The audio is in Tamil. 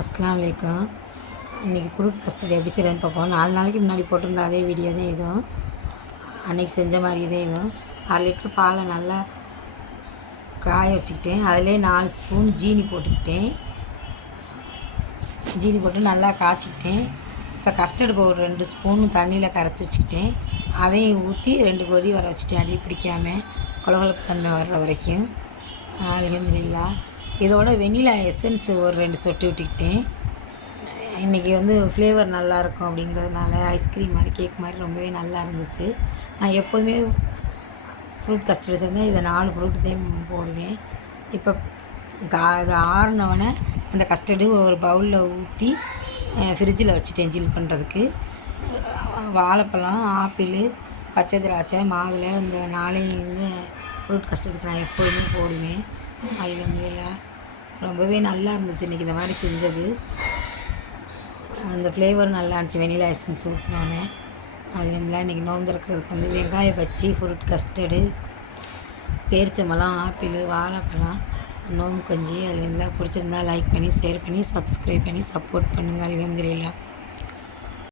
அஸ்ஸலாமு அலைக்கும். இன்றைக்கி ஃப்ரூட் கஸ்டர்ட் எப்படி செய்யறதுன்னு பார்ப்போம். 4 நாளைக்கு முன்னாடி போட்டிருந்த அதே வீடியோ தான் இதுவும். அன்றைக்கி செஞ்ச மாதிரி தான் இதுவும். 1/2 லிட்டர் பாலை நல்லா காய வச்சுக்கிட்டேன். அதிலே 4 ஸ்பூன் ஜீனி போட்டுக்கிட்டேன். ஜீனி போட்டு நல்லா காய்ச்சிக்கிட்டேன். இப்போ கஸ்டர்டு பவுடர் 2 ஸ்பூன் தண்ணியில் கரைச்சி வச்சுக்கிட்டேன். அதையும் ஊற்றி 2 கொதி வர வச்சுட்டேன். அடி பிடிக்காமல் கொலகொலப்பு தன்மை வர்ற வரைக்கும். அல்ஹம்துலில்லாஹ். இதோட வெனிலா எசன்ஸ் ஒரு 2 சொட்டு விட்டுக்கிட்டேன். இன்றைக்கி ஃப்ளேவர் நல்லாயிருக்கும் அப்படிங்கிறதுனால ஐஸ்கிரீம் மாதிரி கேக் மாதிரி ரொம்பவே நல்லா இருந்துச்சு. நான் எப்போதுமே ஃப்ரூட் கஸ்டர்டு செஞ்சால் இதை 4 ஃப்ரூட்டு தான் போடுவேன். இப்போ இது ஆறினவொடனே அந்த கஸ்டர்டு ஒரு பவுலில் ஊற்றி ஃப்ரிட்ஜில் வச்சுட்டேன் ஜில் பண்ணுறதுக்கு. வாழைப்பழம், ஆப்பிள், பச்சை திராட்சை, மாதுளை இந்த 4 ஃப்ரூட் கஸ்டர்டுக்கு நான் எப்போதுமே போடுவேன். அல்ஹம்துலில்லாஹ். ரொம்பவே நல்லா இருந்துச்சு இன்றைக்கி இந்த மாதிரி செஞ்சது. அந்த ஃப்ளேவர் நல்லா இருந்துச்சு வெனிலா எசன்ஸ் ஊற்றினோன்னே. அல்ஹம்துலில்லாஹ். இன்றைக்கி நோன்பு திறக்கிறதுக்கு வெங்காய பச்சி, ஃப்ரூட் கஸ்டர்டு, பேரிச்சம்பழம், ஆப்பிள், வாழைப்பழம், நோன்பு கஞ்சி. அல்ஹம்துலில்லாஹ். பிடிச்சிருந்தா லைக் பண்ணி, ஷேர் பண்ணி, சப்ஸ்கிரைப் பண்ணி சப்போர்ட் பண்ணுங்கள். அல்ஹம்துலில்லாஹ்.